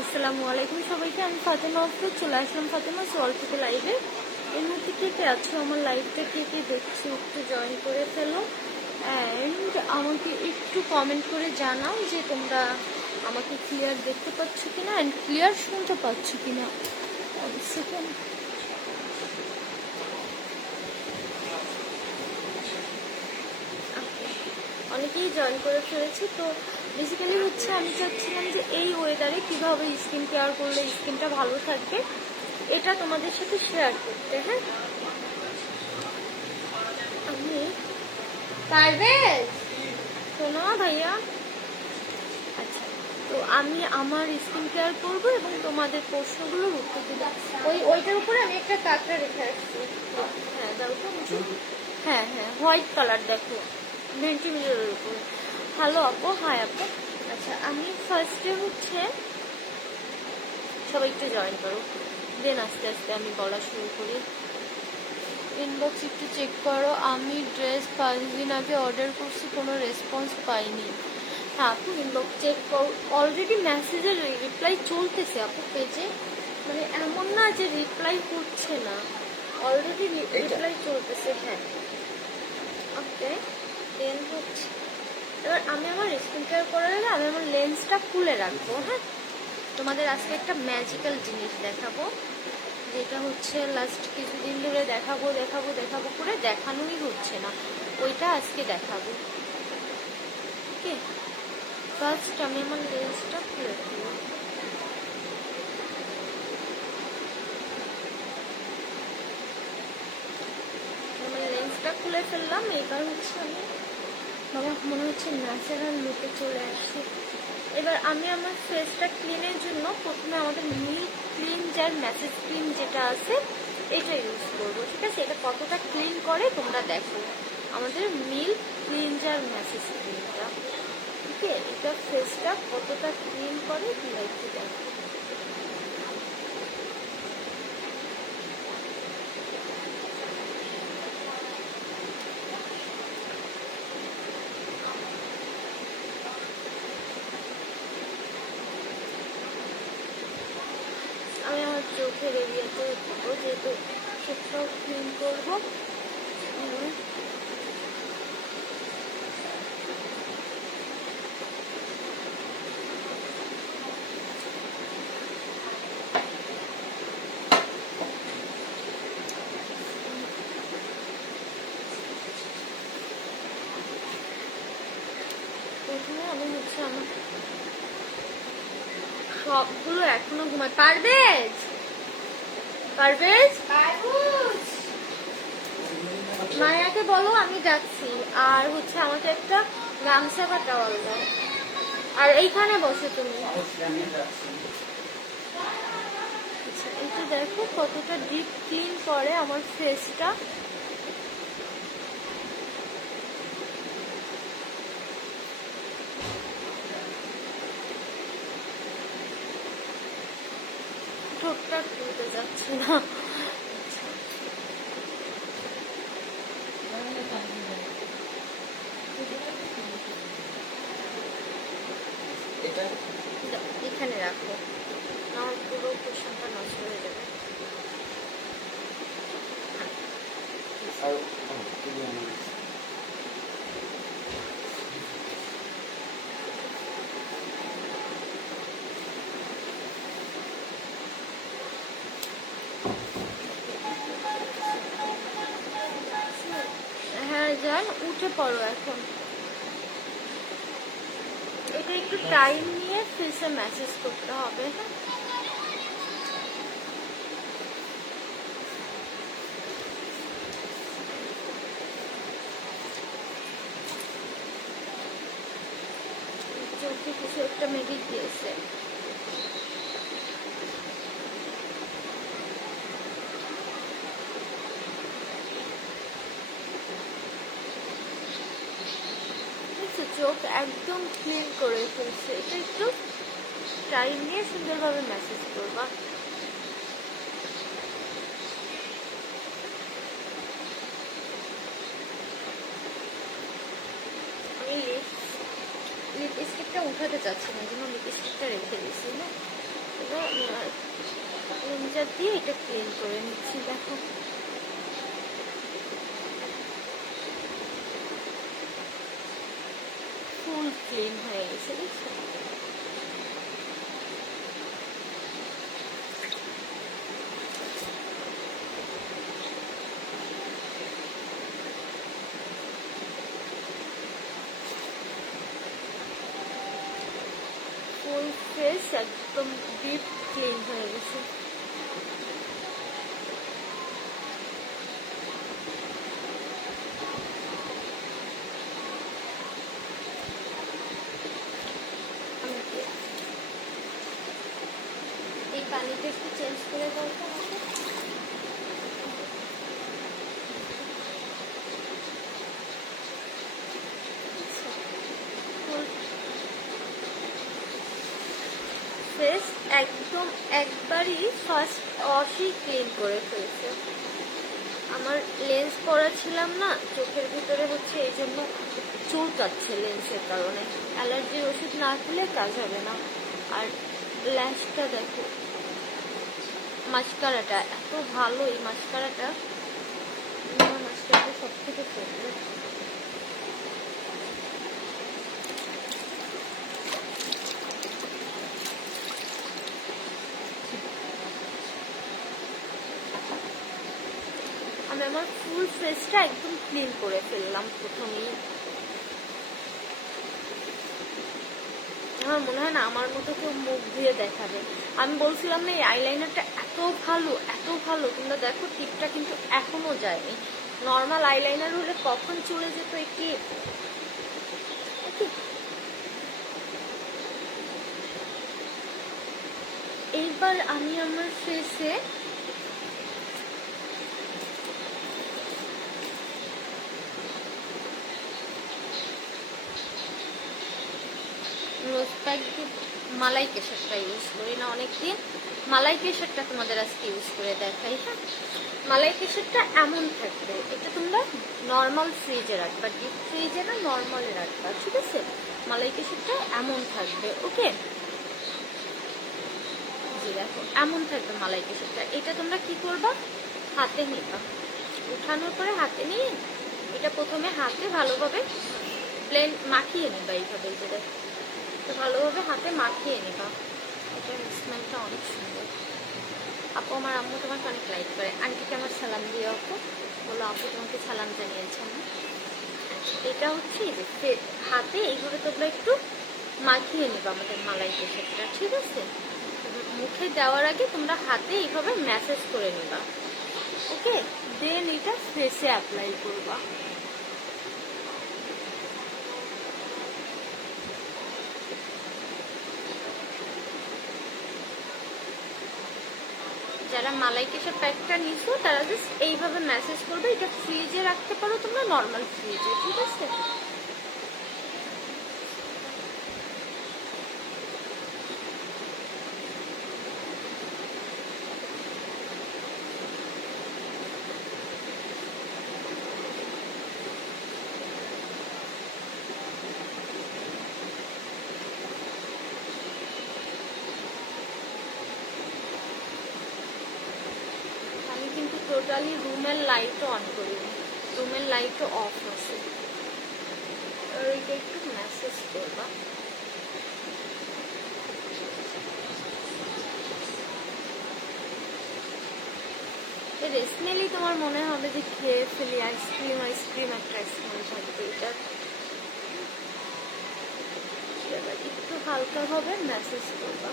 আসসালামু আলাইকুম সবাইকে। আমি ফাতেমা আফরোজ চলে আসলাম ফাতেমা সোয়াল থেকে লাইভে। এই মুহূর্তে কে কে আছো আমার লাইভটা কে কে দেখছি একটু জয়েন করে ফেলো অ্যান্ড আমাকে একটু কমেন্ট করে জানাও যে তোমরা আমাকে ক্লিয়ার দেখতে পাচ্ছ কিনা অ্যান্ড ক্লিয়ার শুনতে পাচ্ছ কিনা। সেকেন্ড অনেকেই জয়েন করে ফেলেছি। তো বেসিক্যালি হচ্ছে আমি চাচ্ছিলাম যে এই ওয়েদারে কীভাবে স্কিন কেয়ার করলে স্কিনটা ভালো থাকবে এটা তোমাদের সাথে শেয়ার করতে। হ্যাঁ, আমি পারভেজ শোনো ভাইয়া। আচ্ছা, তো আমি আমার স্কিন কেয়ার করবো এবং তোমাদের প্রশ্নগুলোর উত্তর দেবো। ওইটার উপরে আমি একটা কাঁকড়া রেখে আসছি। হ্যাঁ দাও তো। হ্যাঁ হ্যাঁ, হোয়াইট কালার দেখো ভেন্টিমিটারের উপরে। হ্যালো আপু, হাই আপু। আচ্ছা, আমি ফার্স্টে হচ্ছে সবাই একটু জয়েন করো, দেন আস্তে আস্তে আমি বলা শুরু করি। ইনবক্স একটু চেক করো। আমি ড্রেস 5 দিন আগে অর্ডার করছি, কোনো রেসপন্স পাইনি। হ্যাঁ আপু, ইনবক্স চেক করো। অলরেডি মেসেজের রিপ্লাই চলতেছে আপু পেজে, মানে এমন না যে রিপ্লাই হচ্ছে না, অলরেডি রিপ্লাই চলতেছে। হ্যাঁ ওকে, দেন হচ্ছে এবার আমি আমার স্কিন কেয়ার করার আগে আমি আমার লেন্সটা খুলে রাখবো। হ্যাঁ, তোমাদের আজকে একটা ম্যাজিক্যাল জিনিস দেখাবো, যেটা হচ্ছে লাস্ট কিছুদিন ধরে দেখাবো দেখাবো দেখাবো করে দেখানোই হচ্ছে না, ওইটা আজকে দেখাবো। ওকে, ফার্স্ট আমি আমার লেন্সটা খুলে দেবো। আমার লেন্সটা খুলে ফেললাম। এবার হচ্ছে আমি বাবা মনে হচ্ছে ন্যাচারাল লুকে চলে আসছি। এবার আমি আমার ফেসটা ক্লিনের জন্য প্রথমে আমাদের মিল্ক ক্লিনজার ম্যাসেজ ক্রিম যেটা আছে এটা ইউজ করবো। ঠিক আছে, এটা কতটা ক্লিন করে তোমরা দেখো, আমাদের মিল্ক ক্লিনজার ম্যাসেজ ক্রিমটা। ঠিক আছে, এটা ফেসটা কতটা ক্লিন করে তোমরা একটু দেখো। আমি আমার চোখের এরিয়াতে দেবো, যেহেতু চোখটাও ক্লিন করবো। প্রথমে আমি হচ্ছে আমার সবগুলো এখনো ঘুমায়। পারভেজ পারভেজ মায়াকে বলো আমি যাচ্ছি, আর হচ্ছে আমাকে একটা গামছা বা টাওয়াল দাও, আর এইখানে বসে তুমি। আচ্ছা, এটা দেখো কতটা ডিপ ক্লিন করে আমার ফেসটা। ঠোঁটটা তুলতে যাচ্ছে না। এখানে রাখো, আমার পুরো পোশাকটা নষ্ট হয়ে যাবে। হ্যাঁ যান, উঠে পড়ো এখন। এটা একটু টাইম নিয়ে ফেসে ম্যাসেজ করতে হবে। চোখে কিছু একটা মেঘে গিয়েছে। চোখ একদম ক্লিন করে ফেলছে। এটা একটু টাইম নিয়ে সুন্দরভাবে ম্যাসেজ করবা। আমি লিপস্টিকটা উঠাতে চাচ্ছি না, জন্য লিপস্টিকটা রেখে দিয়েছি। হ্যাঁ, আমি আর ক্লিনজার দিয়ে এটা ক্লিন করে নিচ্ছি। দেখো ফুল ক্লিন হয়ে গেছে, দেখছো? ফুল ফেস একদম ডিপ ক্লিন হয়ে গেছে। এই পানিটা একটু চেঞ্জ করে দাও তো আমাকে। ফেস একদম একবারই ফার্স্ট ওয়াশই ক্লিন করে ফেলছে। আমার লেন্স পরা ছিলাম না, চোখের ভিতরে হচ্ছে এই জন্য চুলকাচ্ছে লেন্সের কারণে। অ্যালার্জির ওষুধ না খেলে কাজ হবে না। আর ল্যাশটা দেখো, মাস্কারাটা এত ভালো, এই মাস্কারাটা আমার মাস্কারাটা সব থেকে ফেভারিট। আমি আমার ফুল ফেসটা একদম ক্লিন করে ফেললাম প্রথমেই। আমার মনে হয় না আমার মতো কেউ মুখ দিয়ে দেখাবে। আমি বলছিলাম না এই আইলাইনারটা এত ভালো, এত ভালো, তোমরা দেখো টিপটা কিন্তু এখনো যায়নি। নর্মাল আইলাইনার হলে কখন চলে যেত এই টিপ। এইবার আমি আমার ফেসে রোজ প্যাক মালাই কেশরটা ইউজ করি না অনেকদিন। মালাই কেশরটা তোমাদের আজকে ইউজ করে দেখাই। হ্যাঁ, মালাই কেশরটা এমন থাকবে, এটা তোমরা নর্মাল ফ্রিজে রাখবা, ডিপ ফ্রিজে না, নর্মালে রাখবা, ঠিক আছে? মালাই কেশরটা এমন থাকবে, ওকে? জি দেখো এমন থাকবে মালাই কেশরটা। এটা তোমরা কি করবা, হাতে নিবা, উঠানোর পরে হাতে নিয়ে এটা প্রথমে হাতে ভালোভাবে ব্লেন্ড মাখিয়ে নিবা, এইভাবে যে দেখো তো ভালোভাবে হাতে মাখিয়ে নিবা। এটার স্মেলটা অনেক সুন্দর। আপু আমার আম্মু তোমাকে অনেক লাইক করে, আন্টিকে আমার সালাম দিয়ে আপু বলো, আপু তোমাকে সালাম জানিয়েছেন। এটা হচ্ছে যে হাতে এইভাবে তোমরা একটু মাখিয়ে নিবা আমাদের মালাই কেশরটা, ঠিক আছে? মুখে দেওয়ার আগে তোমরা হাতে এইভাবে ম্যাসেজ করে নিবা, ওকে? দেন এটা ফেসে অ্যাপ্লাই করবা। যারা মালাই কেশর প্যাকটা নিছো তারা জাস্ট এইভাবে ম্যাসেজ করবে। এটা ফ্রিজে রাখতে পারো তোমরা, নর্মাল ফ্রিজে, ঠিক আছে? টোটালি রুমের লাইটও অন করিনি, রুমের লাইটও অফ আছে। আর এটা একটু ম্যাসেজ করবা। এর স্মেলই তোমার মনে হবে যে খেয়ে ফেলি আইসক্রিম, আইসক্রিম একটা স্মেল থাকবে এটা। একটু হালকা ভাবে ম্যাসেজ করবা।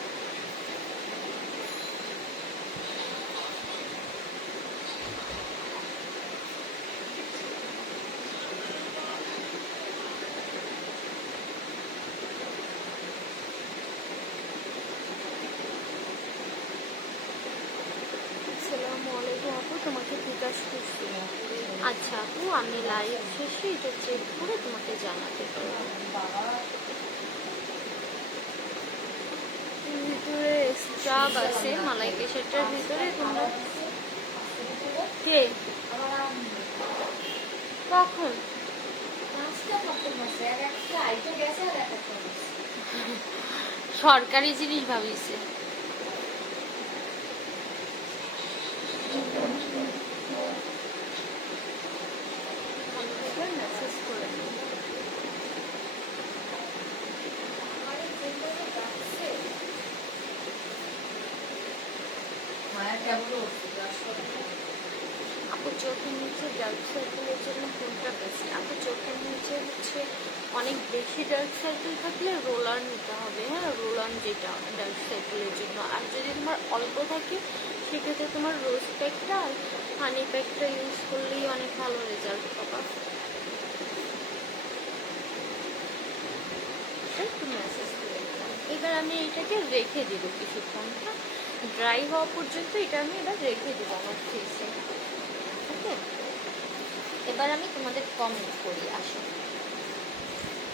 আপু তোমাকে বিকাশ করছি। আচ্ছা আপু, আমি লাইভ শেষে এটা চেক করে তোমাকে জানাতে পারবো। ভিতরে স্টাফ আছে মালাই কেশরটার ভিতরে। তোমরা কে কখন সরকারি জিনিস ভাবিছে? মেসেজ করে নিই। আপু চোখের নিচে ডার্ক সার্কেলের জন্য কোনটা বেস্ট? আপু চোখের নিচে হচ্ছে অনেক বেশি ডার্ক সার্কেল থাকলে রোলার নিতে হবে। হ্যাঁ, রোলার যেটা ডার্ক সার্কেলের জন্য। আর যদি তোমার অল্প থাকে সেক্ষেত্রে তোমার রোজ প্যাকটা আর হানি প্যাকটা ইউজ করলেই অনেক ভালো রেজাল্ট পাবা। একটু মেসেজ করে দিলাম। এবার আমি এটাকে রেখে দিব কিছুক্ষণ, ড্রাই হওয়া পর্যন্ত এটা আমি এবার রেখে দিব আমার ফেসে। ওকে, এবার আমি তোমাদের কমেন্ট করি, আসো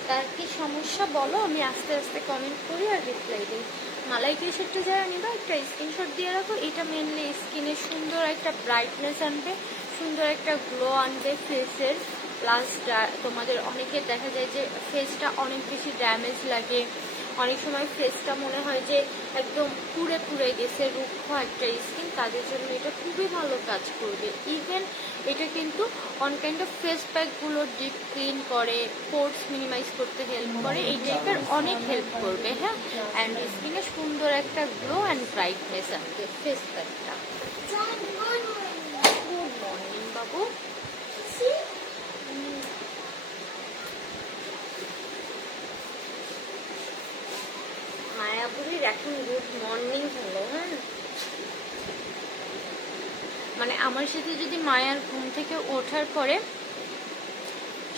তার কি সমস্যা বলো, আমি আস্তে আস্তে কমেন্ট করি আর রিপ্লাই দিই। মালাই কেশরটা যারা নিবা একটা স্ক্রিনশট দিয়ে রাখো। এটা মেনলি স্কিনে সুন্দর একটা ব্রাইটনেস আনবে, সুন্দর একটা গ্লো আনবে ফেসের। প্লাস তোমাদের অনেকের দেখা যায় যে ফেসটা অনেক বেশি ড্যামেজ লাগে, অনেক সময় ফেসটা মনে হয় যে একদম পুড়ে পুড়ে গেছে, রুক্ষ একটা স্কিন, তাদের জন্য এটা খুবই ভালো কাজ করবে। ইভেন এটা কিন্তু অন কাইন্ড অফ ফেস প্যাকগুলো ডিপ ক্লিন করে, পোর্স মিনিমাইজ করতে হেল্প করে, এই টাইপের অনেক হেল্প করবে। হ্যাঁ, অ্যান্ড স্কিনে সুন্দর একটা গ্লো অ্যান্ড ব্রাইটনেস আনবে ফেস প্যাকটা। গুড মর্নিং বাবু। মায়াপুরীর এখন গুড মর্নিং হলো। হ্যাঁ, মানে আমার সাথে যদি মায়ার ঘুম থেকে ওঠার পরে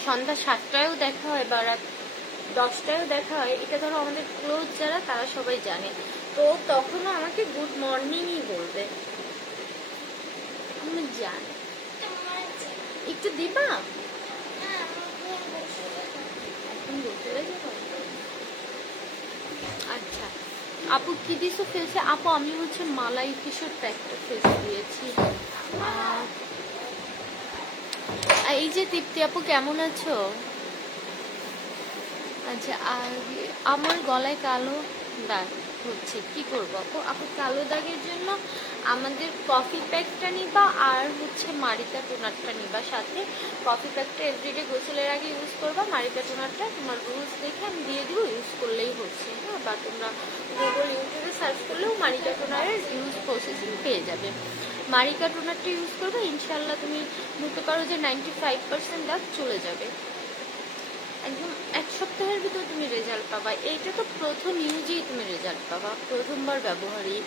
সন্ধ্যা 7টায়ও দেখা হয় বা রাত 10টায়ও দেখা হয়, এটা ধরো আমাদের ক্লোজ যারা তারা সবাই জানে, তো তখনও আমাকে গুড মর্নিংই বলবে। আমি জানি। একটু দিবা? এখন বলতে যাবো। আচ্ছা আপু কি দিছো ফেসে? আপু আমি হচ্ছে মালাই কেশর প্যাকটা ফেসে দিয়েছি। এই যে তৃপ্তি আপু কেমন আছো? আচ্ছা, আর আমার গলায় কালো দাগ হচ্ছে, কি করবো আপু? আপু কালো দাগের জন্য আমাদের কফি প্যাকটা নিবা আর হচ্ছে মারিতা টোনারটা নিবা সাথে। কফি প্যাকটা এভরিডে গোসলের আগে ইউজ করবা, মারিতা টোনারটা তোমার রুলস দেখে আমি দিয়ে দিব, ইউজ করলেই হচ্ছে। হ্যাঁ, বা তোমরা গুগল ইউটিউবে সার্চ করলেও মারিতা টোনারের ইউজ প্রসেসিং পেয়ে যাবে। মারিকা টোনারটা ইউজ করবে, ইনশাল্লাহ তুমি বলতে পারো যে 95% দাগ চলে যাবে, একদম 1 সপ্তাহের ভিতর তুমি রেজাল্ট পাবা। এইটা তো প্রথম ইউজেই তুমি রেজাল্ট পাবা, প্রথমবার ব্যবহারই।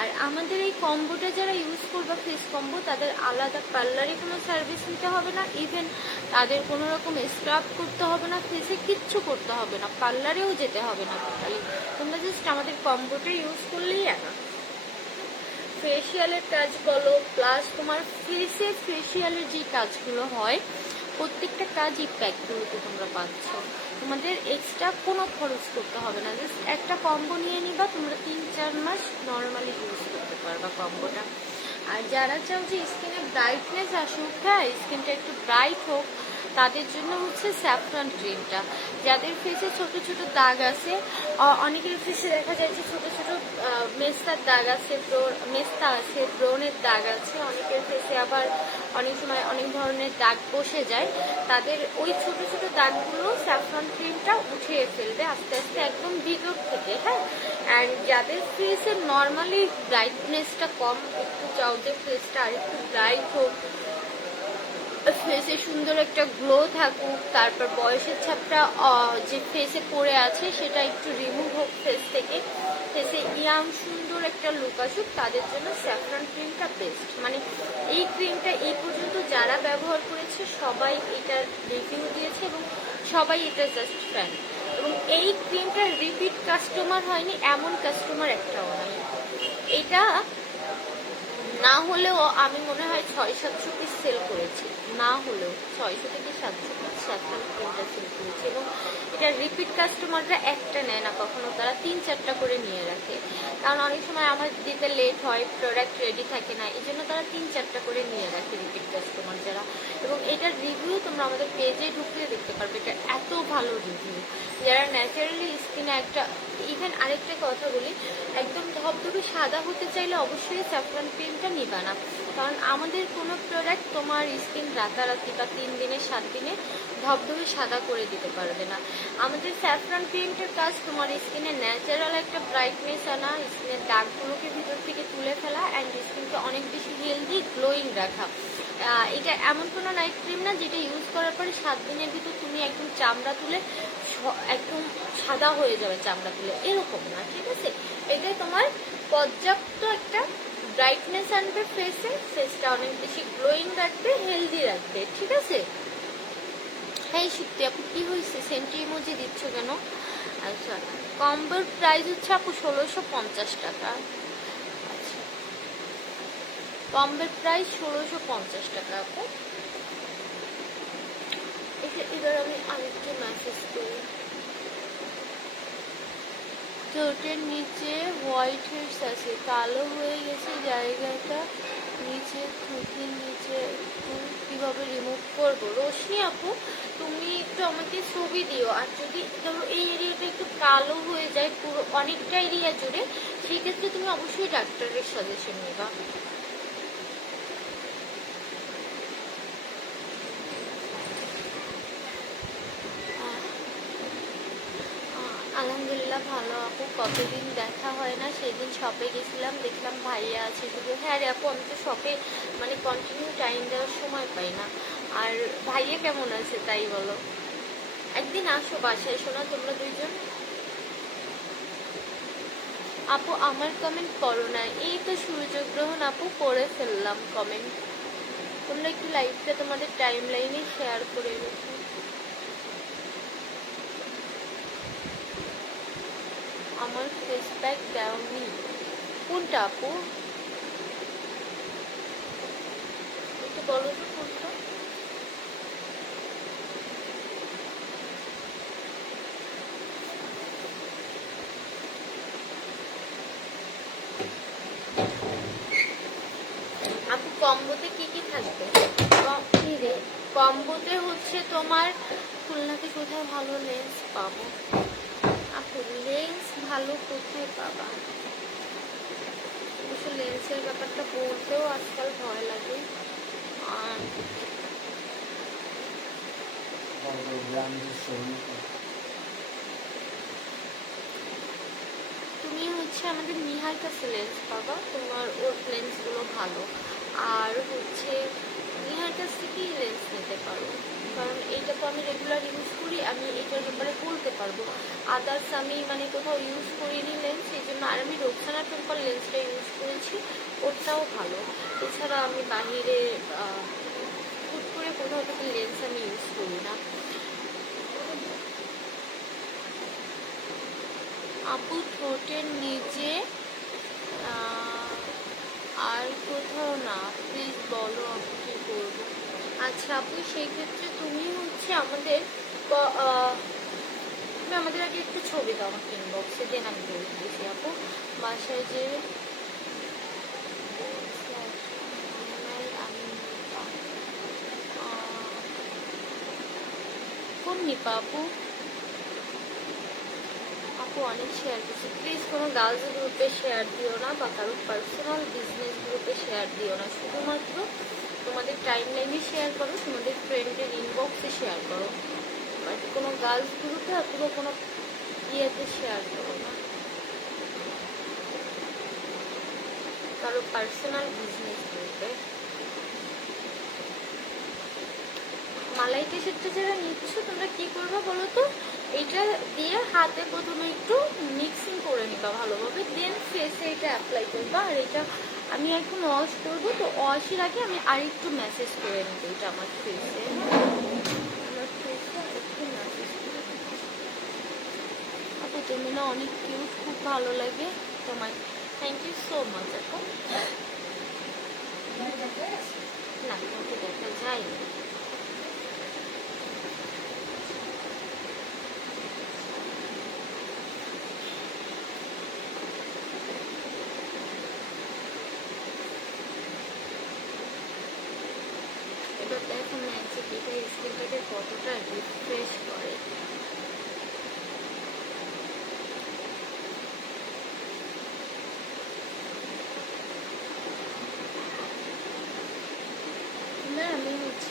আর আমাদের এই কম্বোটা যারা ইউজ করবা, ফেস কম্বো, তাদের আলাদা পার্লারে কোনো সার্ভিস নিতে হবে না, ইভেন তাদের কোনো রকম স্ক্রাব করতে হবে না, ফেসে কিচ্ছু করতে হবে না, পার্লারেও যেতে হবে না টোটালি। তোমরা জাস্ট আমাদের কম্বোটা ইউজ করলেই একা। ফেসিয়ালের কাজ বলো, প্লাস তোমার ফেসে ফেসিয়ালের যে কাজগুলো হয় প্রত্যেকটা কাজই প্যাকগুলোতে তোমরা পাচ্ছ। তোমাদের এক্সট্রা কোনো খরচ করতে হবে না, জাস্ট একটা কম্বো নিয়ে নিবা, তোমরা 3-4 মাস নর্মালি ইউজ করতে পারবা কম্বোটা। আর যারা চাও যে স্কিনে ব্রাইটনেস আসুক, হ্যাঁ স্কিনটা একটু ব্রাইট হোক, তাদের জন্য হচ্ছে স্যাফরন ক্রিমটা। যাদের ফেসে ছোট ছোট দাগ আছে, অনেকের ফেসে দেখা যায় যে ছোট ছোট মেস্তার দাগ আছে, মেস্তা আছে, ব্রণের দাগ আছে, অনেকের ফেসে আবার অনেক সময় অনেক ধরনের দাগ বসে যায়, তাদের ওই ছোট ছোট দাগগুলো স্যাফরন ক্রিমটা উঠিয়ে ফেলবে আস্তে আস্তে একদম ভিতর থেকে। হ্যাঁ, অ্যান্ড যাদের ফেসে নর্মালি ব্রাইটনেসটা কম, একটু চাও যে ফেসটা আর একটু ব্রাইট হোক, ফেসে সুন্দর একটা গ্লো থাকুক, তারপর বয়সের ছাপটা যে ফেসে পড়ে আছে সেটা একটু রিমুভ হোক ফেস থেকে, ফেসে ইয়াং সুন্দর একটা লুক আসুক, তাদের জন্য স্যাফরন ক্রিমটা বেস্ট। মানে এই ক্রিমটা এই পর্যন্ত যারা ব্যবহার করেছে সবাই এটার রিভিউ দিয়েছে এবং সবাই এটা জাস্ট ফ্যান। এবং এই ক্রিমটার রিপিট কাস্টমার হয়নি এমন কাস্টমার একটাও নাই। এটা না হলেও আমি মনে হয় 600-700 পিস সেল করেছি, না হলেও 600 থেকে 700 পিস স্যাফরন ক্রিমটা সেল করেছি। এবং এটা রিপিট কাস্টমাররা একটা নেয় না কখনো, তারা 3-4টা করে নিয়ে রাখে, কারণ অনেক সময় আমার দিতে লেট হয়, প্রোডাক্ট রেডি থাকে না, এই জন্য তারা 3-4টা করে নিয়ে রাখে রিপিট কাস্টমার যারা। এবং এটার রিভিউ তোমরা আমাদের পেজে ঢুকলে দেখতে পারবে, এটা এত ভালো রিভিউ। যারা ন্যাচারালি স্কিনে একটা, ইভেন আরেকটা কথা বলি, একদম ধবধবে সাদা হতে চাইলে অবশ্যই স্যাফরন ক্রিমটা নিবা না, কারণ আমাদের কোনো প্রোডাক্ট তোমার স্কিন রাতারাতি বা 3 দিনে 7 দিনে ধবধবে সাদা করে দিতে পারবে না। আমাদের স্যাফরন ক্রিমটার কাজ তোমার স্কিনে ন্যাচারাল একটা ব্রাইটনেস আনা, স্কিনের দাগগুলোকে ভিতর থেকে তুলে ফেলা, অ্যান্ড স্কিনকে অনেক বেশি হেলদি গ্লোয়িং রাখা। এটা এমন কোনো নাইট ক্রিম না যেটা ইউজ করার পরে 7 দিনের ভিতর তুমি একদম চামড়া তুলে একদম সাদা হয়ে যাবে চামড়া তুলে, এরকম না, ঠিক আছে? এটা তোমার পর্যাপ্ত একটা ব্রাইটনেস আনবে ফেসটা অনেক বেশি গ্লোয়িং রাখবে, হেলদি রাখবে, ঠিক আছে? হ্যাঁ সত্যি আপু কি হয়েছে, সেন্টি ইমোজি দিচ্ছ কেন? আচ্ছা, কম্বোর প্রাইস হচ্ছে আপু 1650 টাকা। আচ্ছা, কম্বোর প্রাইস 1650 টাকা আপু। এবার আমি আরেকটু মেসেজ করি। ঠোঁটের নিচে হোয়াইট হেডস আছে, কালো হয়ে গেছে জায়গাটা, নিচে ঠোঁটের নিচে একটু কীভাবে রিমুভ করবো? রোশনি আপু তুমি একটু আমাকে ছবি দিও, আর যদি ধরো এই এরিয়াটা একটু কালো হয়ে যায় পুরো অনেকটা এরিয়া জুড়ে, সেক্ষেত্রে তুমি অবশ্যই ডাক্তারের সাজেশন নেবা। আলহামদুলিল্লাহ ভালো আপু, কতদিন দেখা হয় না, সেদিন শপে গেছিলাম দেখলাম ভাইয়া আছে শুধু। হ্যাঁ রে আপু, আমি তো শপে মানে কন্টিনিউ টাইম দেওয়ার সময় পাই না। আর ভাইয়া কেমন আছে তাই বলো, একদিন আসো বাসায়, শোনা তোমরা দুইজন। আপু আমার কমেন্ট করো না, এই তো সূর্যগ্রহণ আপু করে ফেললাম কমেন্ট। তোমরা একটু লাইভটা তোমাদের টাইম লাইনে শেয়ার করে রেখো। আমার ফেস প্যাক দেওনি কোনটা আপু, একটু বলো তো কোনটা? আপু কম্বোতে কি কি থাকবে? কম্বোতে হচ্ছে তোমার খুলনাতে কোথায় ভালো লেন্স পাবো? আপু লেন্স ভালো কোথায় পাবা? অবশ্য লেন্সের ব্যাপারটা বলতেও আজকাল ভয় লাগে। আর তুমি হচ্ছে আমাদের নিহার কাছে লেন্স পাবা, তোমার ওর লেন্সগুলো ভালো। আর হচ্ছে নিহার কাছ থেকেই লেন্স নিতে পারো, কারণ এইটা তো আমি রেগুলার ইউজ করি, আমি এটার ব্যাপারে বলতে পারবো। আদার্স আমি মানে কোথাও ইউজ করিনি লেন্স, এই জন্য। আর আমি রোকসানা টেম্পল লেন্সটা ইউজ করেছি, ওটাও ভালো। এছাড়া আমি বাহিরে হুট করে কোথাও থেকে লেন্স আমি ইউজ করি না। আপু ঠোঁটের নিচে আর কোথাও না, প্লিজ বলো আপু কী করবো? আচ্ছা আপু সেই ক্ষেত্রে তুমি হচ্ছে আমাদের তুমি আমাদের আগে একটু ছবি দাও আমাকে ইনবক্সে, দেন আমি বলে দিয়েছি আপু। বাসায় যে কোন নিপা আপু? আপু অনেক শেয়ার করছি, প্লিজ কোনো গার্লস গ্রুপে শেয়ার দিও না বা কারো পার্সোনাল বিজনেস গ্রুপে শেয়ার দিও না, শুধুমাত্র তোমাদের টাইম লাইনে শেয়ার করো, তোমাদের ফ্রেন্ডের ইনবক্সে শেয়ার করো, বাট কোনো গার্লস গ্রুপে অথবা কোনো ইয়েতে শেয়ার করো না, কারো পার্সোনাল বিজনেস গ্রুপে। মালাইটা সেটা যারা নিচ্ছ তোমরা কি করবে বলো তো, এটা দিয়ে হাতে প্রথমে একটু মিক্সিং করে নিবা ভালোভাবে, দেন ফেসে এটা অ্যাপ্লাই করবা। আর এটা আমি এখন ওয়াশ করবো, তো ওয়াশের আগে আমি আর একটু ম্যাসেজ করে নেবো এটা আমার ফেসে, আমার ফেসে একটু ম্যাসেজ করে নেবো। আপু তুমি না অনেক কিউট, খুব ভালো লাগে তোমার, থ্যাংক ইউ সো মাচ আপু। না তোমাকে দেখা যায়নি। এবার দেখো ম্যাজিক এটা স্কিনটাকে কতটা রিফ্রেশ করে।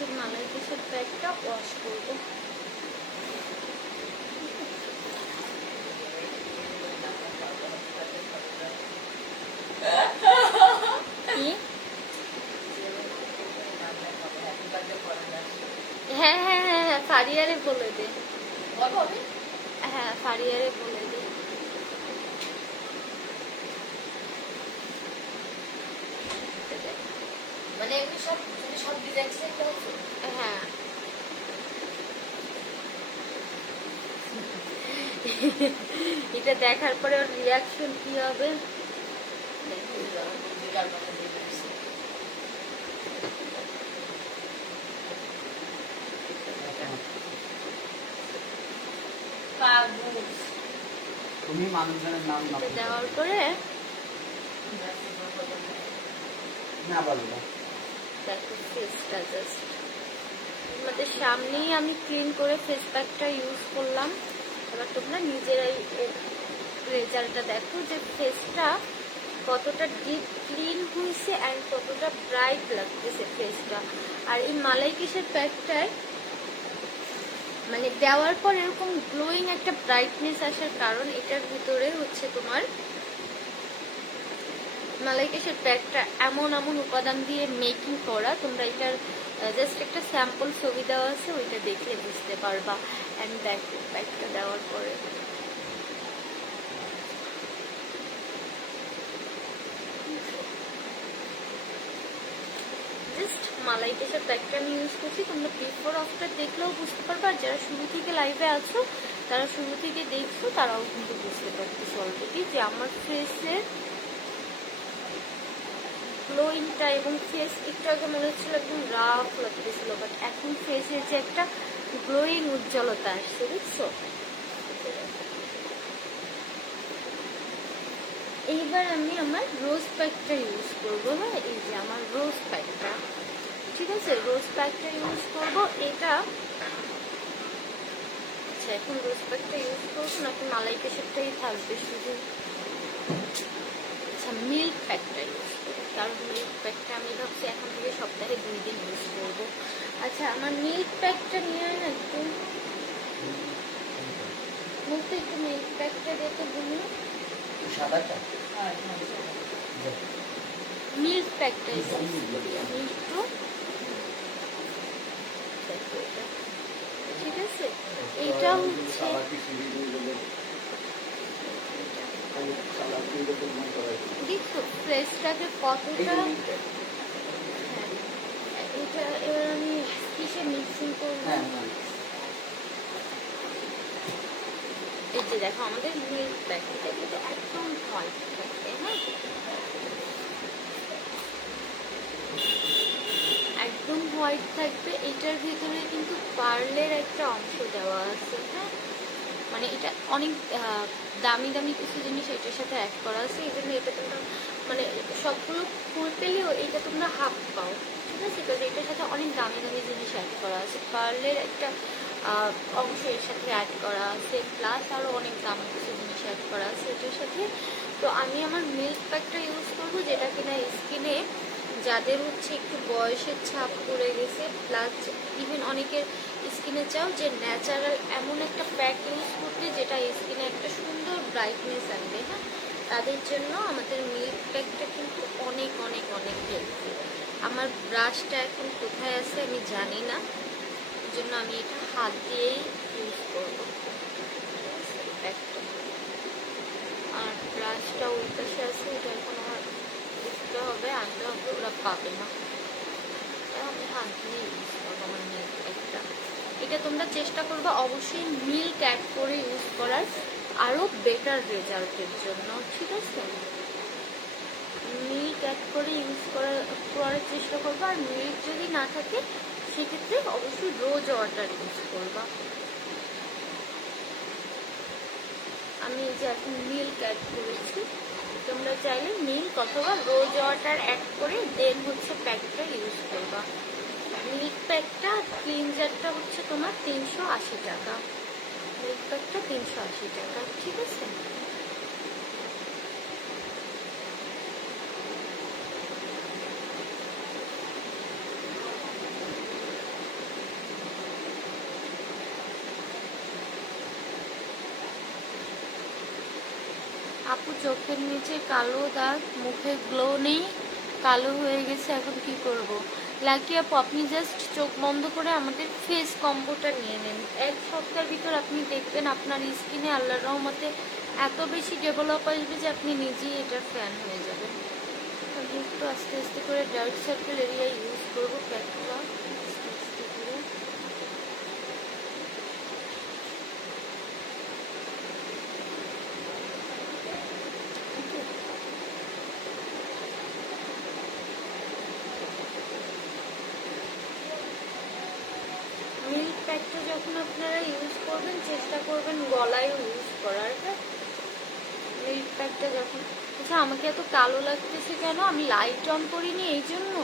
হচ্ছে মালাই কেশের প্যাকটা ওয়াশ করবো। হ্যাঁ হ্যাঁ হ্যাঁ হ্যাঁ, ফারিয়ারে বলে দে। হ্যাঁ ফারিয়ারে বলে দে। মানে এমনি সব সব ডিজাইন হ্যাঁ এটা দেখার পরে ওর রিয়াকশন কি হবে? তুমি মানুষজনের নাম না দেওয়ার পরে না বলবো দেখো ফেসটা জাস্ট তোমাদের সামনেই আমি ক্লিন করে ফেস প্যাকটা ইউজ করলাম। এবার তোমরা নিজেরাই রেজাল্টটা দেখো যে ফেসটা কতটা ডিপ ক্লিন হয়েছে অ্যান্ড কতটা ব্রাইট লাগতেছে ফেসটা। আর এই মালাই কেশের প্যাকটায় মানে দেওয়ার পর এরকম গ্লোয়িং একটা ব্রাইটনেস আসার কারণ এটার ভিতরে হচ্ছে তোমার মালাই কেশের প্যাকটা এমন এমন উপাদান দিয়ে মেকিং করা। তোমরা এটার জাস্ট একটা স্যাম্পল ছবি দেওয়া আছে, ওইটা দেখলে বুঝতে পারবা। অ্যান্ড দেখো প্যাকটা দেওয়ার পরে জাস্ট মালাই কেশের প্যাকটা আমি ইউজ করছি। তোমরা বিফোর আফটার দেখলেও বুঝতে পারবা। আর যারা শুরু থেকে লাইভে আছো, তারা শুরু থেকে দেখছো, তারাও কিন্তু বুঝতে পারতেছো অলরেডি যে আমার ফেসের গ্লোয়িংটা এবং ফেস একটু আগে মনে হচ্ছিল একদম রাফ লাগতেছিল, বাট এখন ফেসের যে একটা গ্লোয়িং উজ্জ্বলতা আসছে, বুঝছো? এইবার আমি আমার রোজ প্যাকটা ইউজ করবো। হ্যাঁ এই যে আমার রোজ প্যাকটা, ঠিক আছে, রোজ প্যাকটা ইউজ করবো। এটা আচ্ছা এখন রোজ প্যাকটা ইউজ করবো নাকি মালাই কেশেরটাই থাকবে শুধু? আচ্ছা মিল্ক প্যাকটা ইউজ করবো, কারণ মিল্ক প্যাকটা আমি ভাবছি এখন থেকে সপ্তাহে 2 দিন ইউজ করবো। আচ্ছা আমার মিল্ক প্যাকটা নিয়ে না একটু মুখে একটু মিল্ক প্যাকটা দেখে বলি। সাদাটা মিল্ক প্যাকটা ইউজ করি আমি একটু, ঠিক আছে। এইটা হচ্ছে দেখো ফ্রেশটাকে কতটা, হ্যাঁ এটা এবার আমি কিসে মিক্সিং করবো। এই যে দেখো আমাদের মিল্ক প্যাকটা কিন্তু একদম হোয়াইট থাকে, হ্যাঁ একদম হোয়াইট থাকবে। এটার ভিতরে কিন্তু পার্লের একটা অংশ দেওয়া আছে, হ্যাঁ মানে এটা অনেক দামি দামি কিছু জিনিস এটার সাথে অ্যাড করা আছে। এই জন্য এটা তোমরা মানে সবগুলো ফুল পেলেও এটা তোমরা হাফ পাও, ঠিক আছে। কারণ এটার সাথে অনেক দামি দামি জিনিস অ্যাড করা আছে, পার্লের একটা অংশ এর সাথে অ্যাড করা আছে, প্লাস আরও অনেক দামি কিছু জিনিস অ্যাড করা আছে এটার সাথে। তো আমি আমার মিল্ক প্যাকটা ইউজ করবো, যেটা কিনা স্কিনে যাদের হচ্ছে একটু বয়সের ছাপ পড়ে গেছে, প্লাস ইভেন অনেকের স্কিনে চাও যে ন্যাচারাল এমন একটা প্যাক ইউজ করতে যেটা স্কিনে একটা সুন্দর ব্রাইটনেস আনবে, হ্যাঁ তাদের জন্য আমাদের মিল্ক প্যাকটা কিন্তু অনেক অনেক অনেক হেল্পফুল। আমার ব্রাশটা এখন কোথায় আছে আমি জানি না, এই জন্য আমি এটা হাত দিয়েই ইউজ করবো প্যাকটা। আর ব্রাশটা ওই পাশে আছে, এটা এখন আমার বুঝতে হবে, আনতে হবে, ওরা পাবে না। আমি হাত দিয়ে ইউজ করবো আমার মিল্ক প্যাকটা। এটা তোমরা চেষ্টা করবে অবশ্যই মিল্ক অ্যাড করে ইউজ করার আরও বেটার রেজাল্টের জন্য, ঠিক আছে। মিল্ক অ্যাড করে ইউজ করার চেষ্টা করবো। আর মিল্ক যদি না থাকে সেক্ষেত্রে অবশ্যই রোজ ওয়াটার ইউজ করবা। আমি এই যে এখন মিল্ক অ্যাড করেছি, তোমরা চাইলে মিল্ক অথবা রোজ ওয়াটার অ্যাড করে দেন হচ্ছে প্যাকটা ইউজ করবা। মিল্ক প্যাকটা ক্লিনজারটা হচ্ছে তোমার 380 টাকা, মিল্ক প্যাকটা 380 টাকা, ঠিক আছে। আপু চোখের নিচে কালো দাগ, মুখে গ্লো নেই, কালো হয়ে গেছে, এখন কি করব? লাকি আপু, আপনি জাস্ট চোখ বন্ধ করে আমাদের ফেস কম্বোটা নিয়ে নেন। 1 সপ্তাহের ভিতর আপনি দেখবেন আপনার স্কিনে আল্লাহর রহমতে এত বেশি ডেভেলপ আসবে যে আপনি নিজেই এটার ফ্যান হয়ে যাবেন। আমি একটু আস্তে আস্তে করে ডার্ক সার্কেল এরিয়া ইউজ করবো প্যাকটা আস্তে আস্তে করে। মিল্ক প্যাকটা যখন আপনারা ইউজ করবেন চেষ্টা করবেন গলায়ও ইউজ করার। মিল্ক প্যাকটা যখন, আচ্ছা আমাকে এত কালো লাগতেছে কেন? আমি লাইট অন করিনি এই জন্য।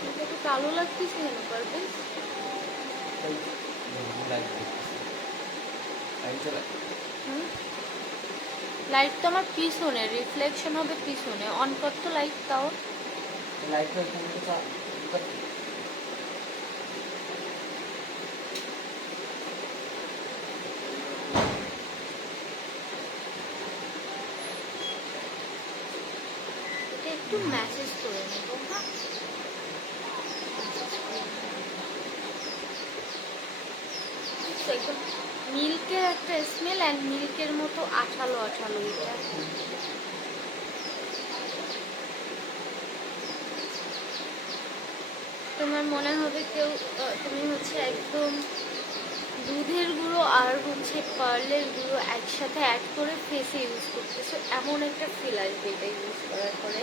আমাকে এত কালো লাগতেছে কেন পারভেজ? লাইট তো আমার পিছনে, রিফ্লেকশন হবে পিছনে। অন কর তো লাইট তাও। লাইট এখানে তো এটা একটু ম্যাসেজ করে নেবো। হ্যাঁ, একদম মিল্কের একটা স্মেল অ্যান্ড মিল্কের মতো আঠালো আঠালো এটা। তোমার মনে হবে কেউ তুমি হচ্ছে একদম দুধের গুঁড়ো আর হচ্ছে পার্লের গুঁড়ো একসাথে অ্যাড করে ফেসে ইউজ করতেছো, এমন একটা ফিল আসবে এটা ইউজ করার পরে।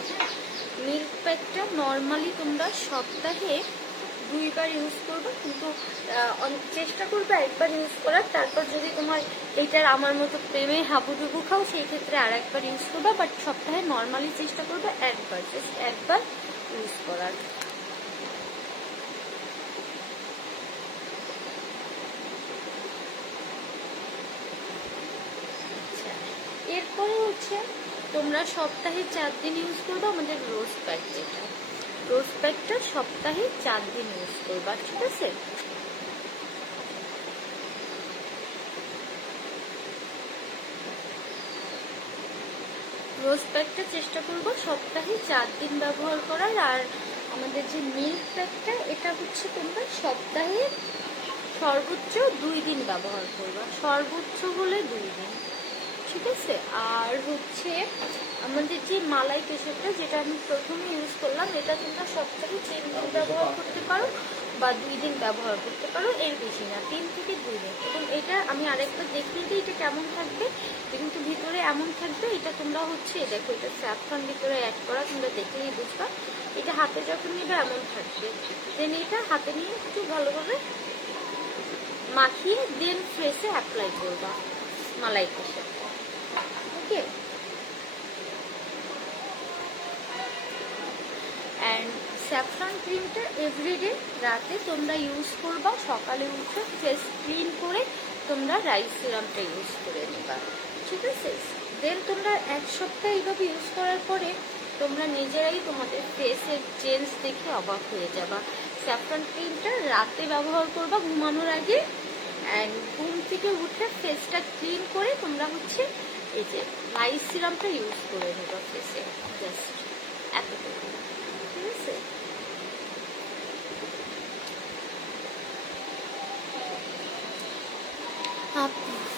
মিল্ক প্যাকটা নর্মালি তোমরা সপ্তাহে 2বার ইউজ করবে, কিন্তু চেষ্টা করবে একবার ইউজ করার। তারপর যদি তোমার এইটার আমার মতো প্রেমে হাবুডুবু খাও সেই ক্ষেত্রে আর একবার ইউজ করবে, বাট সপ্তাহে নর্মালি চেষ্টা করবে একবার, জাস্ট একবার ইউজ করার। এরপরে হচ্ছে তোমরা সপ্তাহে 4 দিন ইউজ করবে আমাদের রোজ প্যাক, যেটা রোজ প্যাকটা সপ্তাহে 4 দিন ইউজ করবা, ঠিক আছে? রোজ প্যাকটা চেষ্টা করবো সপ্তাহে 4 দিন ব্যবহার করার। আর আমাদের যে মিল্ক প্যাকটা এটা হচ্ছে তোমরা সপ্তাহে সর্বোচ্চ 2 দিন ব্যবহার করবা, সর্বোচ্চ হলে 2 দিন, ঠিক আছে? আর হচ্ছে আমাদের যে মালাই পেশাটা যেটা আমি প্রথমে ইউজ করলাম, এটা তোমরা সপ্তাহে 3 দিন ব্যবহার করতে পারো বা 2 দিন ব্যবহার করতে পারো, এর বেশি না, 3 থেকে 2 দিন। এবং এটা আমি আরেকবার দেখিয়ে দিই এটা কেমন থাকবে, কিন্তু ভিতরে এমন থাকবে। এটা তোমরা হচ্ছে দেখো, এটা স্যাফরন ভিতরে অ্যাড করা, তোমরা দেখলেই বুঝবা। এটা হাতে যখন নেবে এমন থাকবে, দেন এটা হাতে নিয়ে একটু ভালোভাবে মাখিয়ে দেন ফেসে অ্যাপ্লাই করবা মালাই পেশা। ওকে, অ্যান্ড স্যাফরন ক্রিমটা এভরিডে রাতে তোমরা ইউজ করবা, সকালে উঠে ফেস ক্লিন করে তোমরা রাইস সিরামটা ইউজ করে নেবা, ঠিক আছে? দেন তোমরা 1 সপ্তাহ এইভাবে ইউজ করার পরে তোমরা নিজেরাই তোমাদের ফেসের চেঞ্জ দেখে অবাক হয়ে যাবা। স্যাফরন ক্রিমটা রাতে ব্যবহার করবা ঘুমানোর আগে, অ্যান্ড ঘুম থেকে উঠে ফেসটা ক্লিন করে তোমরা হচ্ছে এই যে রাইস সিরামটা ইউজ করে নেবা ফেসে, জাস্ট এতটুকু, ঠিক আছে?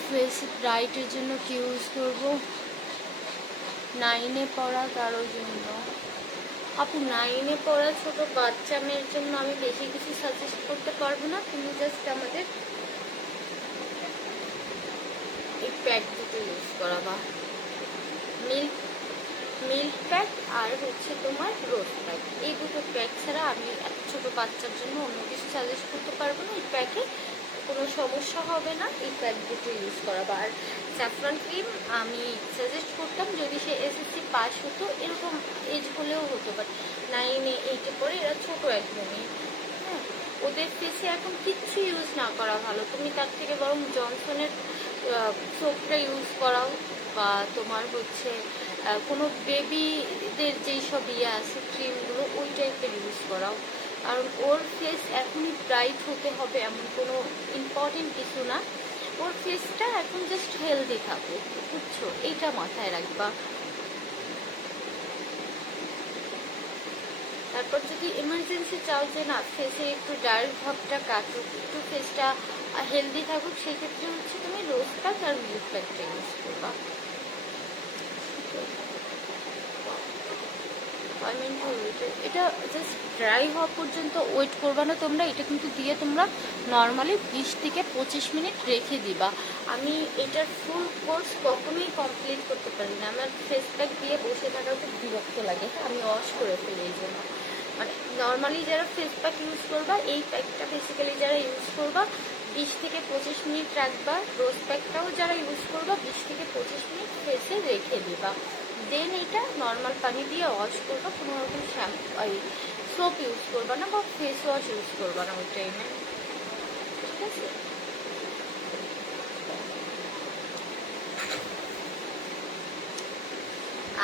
ফেস ব্রাইটের জন্য কি ইউজ করব? 9-এ পড়া কারোর জন্য। আপু 9-এ পড়া ছোট বাচ্চা মেয়ের জন্য আমি বেশি কিছু সাজেস্ট করতে পারবো না। তুমি জাস্ট আমাদের এই প্যাক দুটো ইউজ করাবা, মিল্ক প্যাক আর হচ্ছে তোমার রোজ প্যাক। এই দুটো প্যাক ছাড়া আমি ছোট বাচ্চার জন্য অন্য কিছু সাজেস্ট করতে পারবো না। এই প্যাকে কোনো সমস্যা হবে না, এই প্যাক দুটো ইউজ করাবা। আর স্যাফরন ক্রিম আমি সাজেস্ট করতাম যদি সে এসএসসি পাস হতো, এরকম এজ হলেও হতো, বাট 9-এ 8-এ পরে এরা ছোট একদমই। হ্যাঁ, ওদের ফেসে এখন কিচ্ছু ইউজ না করা ভালো। তুমি তার থেকে বরং জনসনের সোপটা ইউজ করাও, বা তোমার হচ্ছে কোনো বেবিদের যেই সব আছে ক্রিমগুলো ওই টাইপের ইউজ করাও। কারণ ওর ফেস এখনই ব্রাইট হতে হবে এমন কোনো ইম্পর্টেন্ট কিছু না। ওর ফেসটা এখন জাস্ট হেলদি থাকুক, বুঝছো? এইটা মাথায় রাখবা। তারপর যদি এমার্জেন্সি চাও যে না ফেসে একটু ডার্ক ভাবটা কাটুক, একটু ফেসটা হেলদি থাকুক, সেক্ষেত্রে হচ্ছে তুমি রোজ প্যাক আর মিল্ক প্যাকটা ইউজ করবা। 5 মিনিট এটা জাস্ট ড্রাই হওয়া পর্যন্ত ওয়েট করবা না তোমরা। এটা কিন্তু দিয়ে তোমরা নর্মালি 20 থেকে 25 মিনিট রেখে দিবা। আমি এটার ফুল কোর্স কখনোই কমপ্লিট করতে পারি না, আমার ফেস প্যাক দিয়ে বসে থাকা খুব বিরক্ত লাগে, আমি ওয়াশ করে ফেলি। এই জন্য মানে নর্মালি যারা ফেস প্যাক ইউজ করবা, এই প্যাকটা বেসিক্যালি যারা ইউজ করবা 20 থেকে 25 মিনিট রাখবা। রোজ প্যাকটাও যারা ইউজ করবা 20 থেকে 25 মিনিট ফেসে রেখে দিবা। দেন এটা নর্মাল পানি দিয়ে ওয়াশ করবা, কোনো রকম শ্যাম্পু সোপ ইউজ করবা না বা ফেস ওয়াশ ইউজ করবা না ওই টাইমে, ঠিক আছে?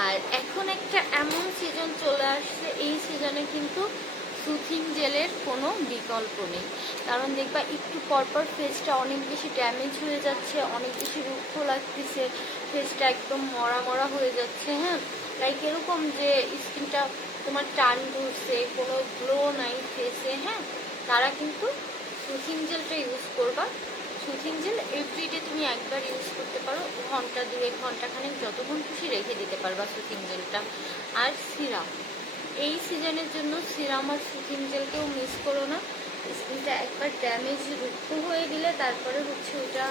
আর এখন একটা এমন সিজন চলে আসছে, এই সিজনে কিন্তু সুথিং জেলের কোনো বিকল্প নেই। কারণ দেখবা একটু পরপর ফেসটা অনেক বেশি ড্যামেজ হয়ে যাচ্ছে, অনেক বেশি রুক্ষ লাগতেছে, ফেসটা একদম মরা মরা হয়ে যাচ্ছে। হ্যাঁ, লাইক এরকম যে স্কিনটা তোমার টান ধরছে, কোনো গ্লো নাই ফেসে, হ্যাঁ, তারা কিন্তু সুথিং জেলটা ইউজ করবা। সুথিং জেল এভরিডে তুমি একবার ইউজ করতে পারো, ঘন্টা 2-1 ঘন্টাখানেক যতক্ষণ খুশি রেখে দিতে পারবা সুথিং জেলটা। আর সিরাম, এই সিজনের জন্য সিরাম আর সুথিং জেলকেও মিস করো না। স্কিনটা একবার ড্যামেজ রুক্ষ হয়ে গেলে তারপরে হচ্ছে ওটা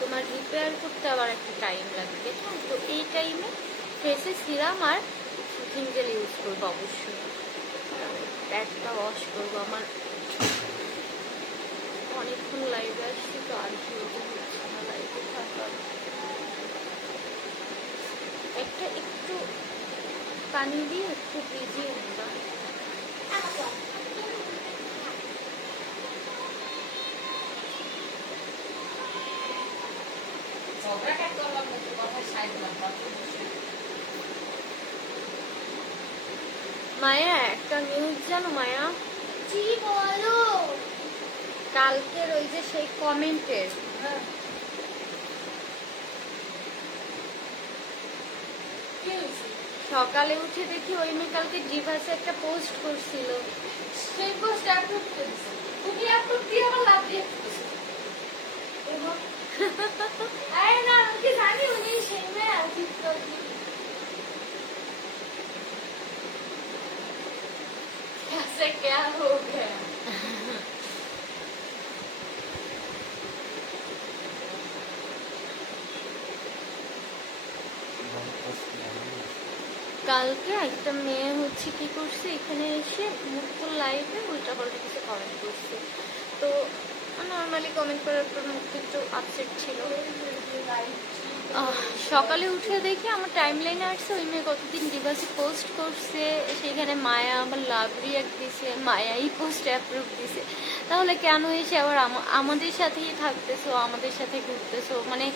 তোমার রিপেয়ার করতে আবার একটা টাইম লাগবে। হ্যাঁ, তো এই টাইমে ফেসে সিরাম আর সুথিং জেল ইউজ করবো অবশ্যই। ব্যাগটা ওয়াশ করবো। আমার অনেকক্ষণ লাইভে আসছি তো আর কি হচ্ছে না লাইভে থাকার। একটু পানি দিয়ে একটু ভিজিয়ে নিলাম। মায়া একটা নিউজ জানো মায়া? জি বলো। কালকের ওই যে সেই কমেন্টের সকালে উঠে দেখি ওই মেয়ে কালকে ডিভাসে একটা পোস্ট করছিল। সেই পোস্ট আপলোড করেছি, তুমি আপলোড দিয়ে আমার লাভ দিয়ে আরে না, আমি জানি উনি সেই মেয়ে আছে। कैसे क्या हो गया? কালকে একটা মেয়ে হচ্ছে কি করছে, এখানে এসে মুক্তর লাইভে উল্টা পাল্টা কিছু কমেন্ট করছে। তো নর্মালি কমেন্ট করার পর মুক্ত একটু আপসেট ছিল। সকালে উঠে দেখি আমার টাইম লাইনে আসছে ওই মেয়ে কতদিন ডিভাসে পোস্ট করছে, সেখানে মায়া আবার লাভ রিয়াক্ট দিছে, মায়াই পোস্ট অ্যাপ্রুভ দিছে। তাহলে কেন এসে আবার আমাদের সাথেই থাকতেছো, আমাদের সাথে ঘুরতেছো, মানে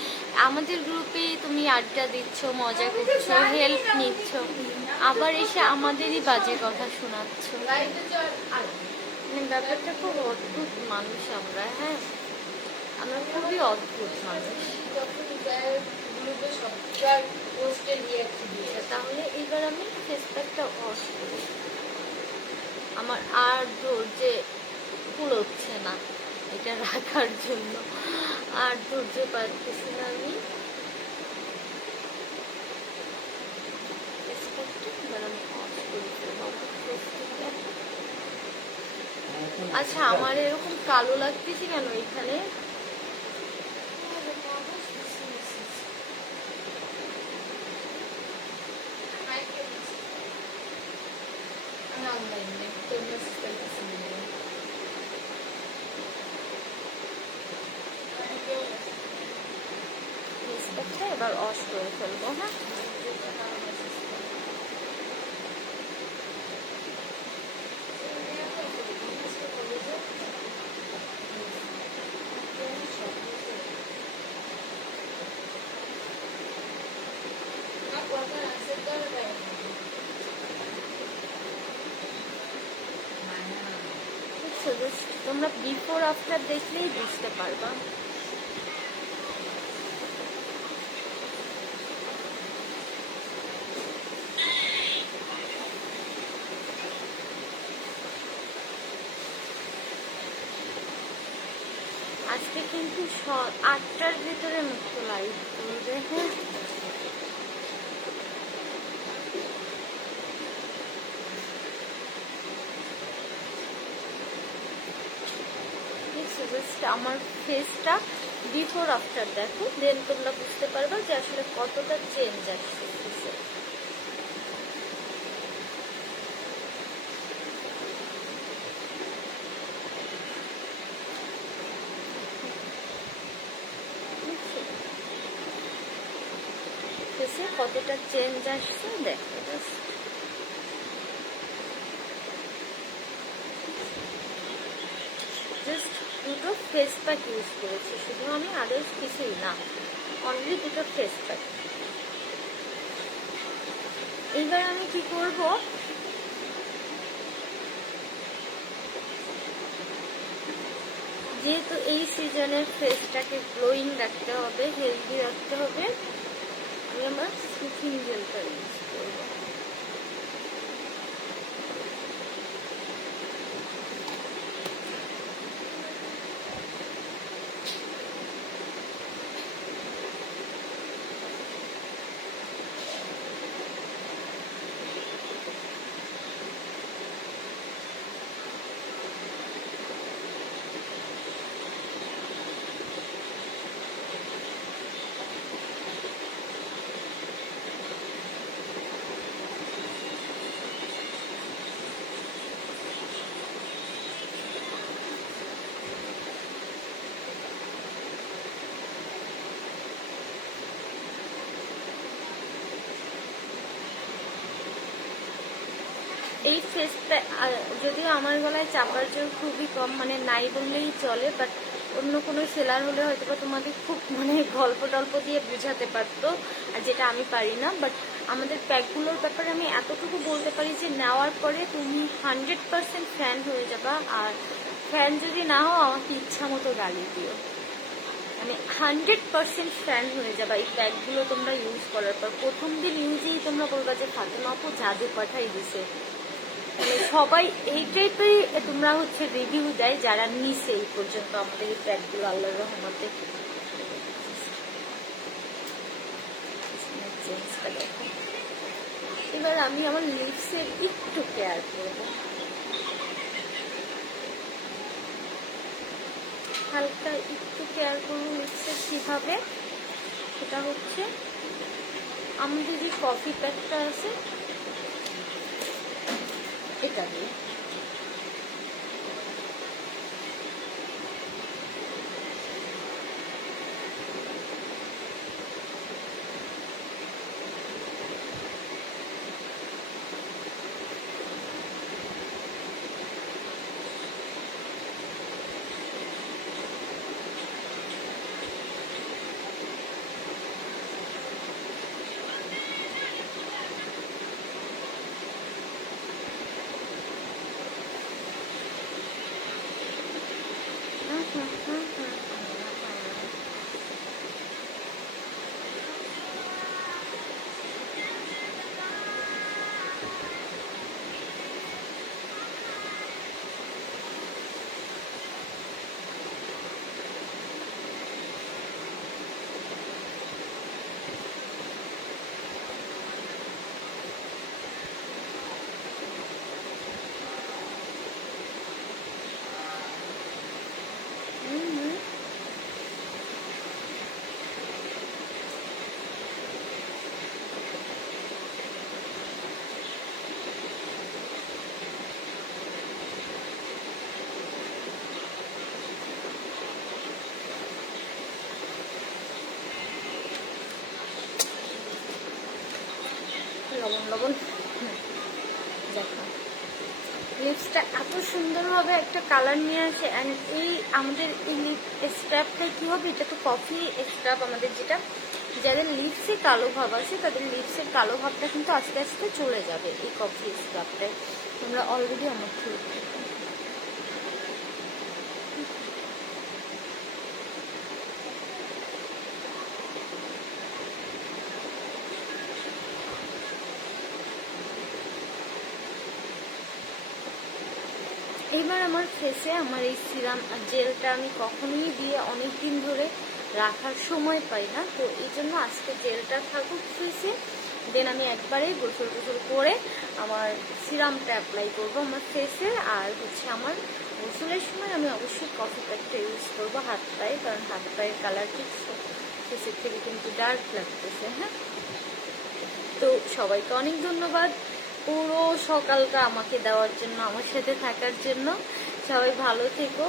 আমাদের গ্রুপেই তুমি আড্ডা দিচ্ছ, মজা করছো, হেল্প নিচ্ছ, আবার এসে আমাদেরই বাজে কথা শোনাচ্ছ। মানে ব্যাপারটা খুব অদ্ভুত মানুষ আমরা। হ্যাঁ, আমরা খুবই অদ্ভুত মানুষ। তাহলে এবার আমি ফেস প্যাকটা ওয়াশ করি। আমার আর ধৈর্যে কুলোচ্ছে না এটা রাখার জন্য, আর ধৈর্য পাচ্ছি না আমি। ফেস প্যাকটা এবার আমি ওয়াশ করে ফেলবো ফেস থেকে। আচ্ছা, আমার এরকম কালো লাগতেছে কেন এখানে? এবার ওয়াশ করে ফেলবো। হ্যাঁ, তোমরা বিফোর আফটার দেখলেই বুঝতে পারবা। আজকে কিন্তু 8টার ভিতরে মুক্ত লাইভ করবে। হ্যাঁ, জাস্ট আমার ফেসটা বিফোর আফটার দেখো, দেন তোমরা বুঝতে পারবে যে আসলে কতটা চেঞ্জ আসছে ফেসে। ফেসে কতটা চেঞ্জ আসছে দেখো জাস্ট। জাস্ট দুটো ফেস প্যাক ইউজ করেছি শুধু আমি, আদার্স কিছুই না, অনলি দুটো ফেস প্যাক। এইবার আমি কি করব, যেহেতু এই সিজনের ফেসটাকে গ্লোয়িং রাখতে হবে, হেলদি রাখতে হবে, আমি আমার স্মুথিং জেলটা ইউজ করবো। এই ফেসটা যদিও আমার গলায় চাপার জোর খুবই কম, মানে নাই বললেই চলে, বাট অন্য কোনো সেলার হলে হয়তো বা তোমাদের খুব মানে গল্প টল্প দিয়ে বুঝাতে পারতো, আর যেটা আমি পারি না। বাট আমাদের প্যাকগুলোর ব্যাপারে আমি এতটুকু বলতে পারি যে নেওয়ার পরে তুমি 100% ফ্যান হয়ে যাবা, আর ফ্যান যদি না হও আমাকে ইচ্ছা মতো গালি দিও, মানে 100% ফ্যান হয়ে যাবা এই প্যাকগুলো তোমরা ইউজ করার পর। প্রথম দিন ইউজেই তোমরা বলবা যে ফাতেমা আপু জাদু পাঠাই দিছে, মানে সবাই এই টাইপেরই তোমরা হচ্ছে রিভিউ দেয় যারা নিছে এই পর্যন্ত আমাদের এই প্যাকগুলো, আল্লাহর রহমতে। এবার আমি আমার লিপসের একটু কেয়ার করবো, হালকা একটু কেয়ার করবো লিপসের। কিভাবে, সেটা হচ্ছে আমাদের যে কফি প্যাকটা আছে এটা দিয়ে লবণ লবণ। দেখো লিপসটা এত সুন্দরভাবে একটা কালার নিয়ে আসে। অ্যান্ড এই আমাদের এই লিপ স্ক্রাবটা কী হবে, এটা তো কফি স্ক্রাব আমাদের, যেটা যাদের লিপসে কালো ভাব আছে তাদের লিপসের কালো ভাবটা কিন্তু আস্তে আস্তে চলে যাবে এই কফি স্ক্রাবটায়। তোমরা অলরেডি আমার এইবার আমার ফেসে আমার এই সিরাম জেলটা আমি কখনোই দিয়ে অনেক দিন ধরে রাখার সময় পাই না, তো এই জন্য আজকে জেলটা থাকুক ফেসে, দেন আমি একবারেই গোসল গোসল করে আমার সিরামটা অ্যাপ্লাই করবো আমার ফেসে। আর হচ্ছে আমার গোসলের সময় আমি অবশ্যই কফি প্যাকটা ইউজ করবো হাত পায়ে, কারণ হাত পায়ের কালার ঠিক ফেসের থেকে কিন্তু ডার্ক লাগতেছে। হ্যাঁ, তো সবাইকে অনেক ধন্যবাদ পুরো সকালটা আমাকে দেওয়ার জন্য, আমার সাথে থাকার জন্য। সবাই ভালো থেকো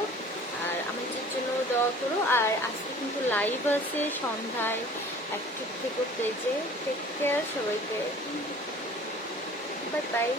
আর আমাদের জন্য দোয়া করো। আর আজকে কিন্তু লাইভ আছে সন্ধ্যায়, অ্যাক্টিভ থেকো পেজে। টেক কেয়ার সবাইকে, বাই বাই।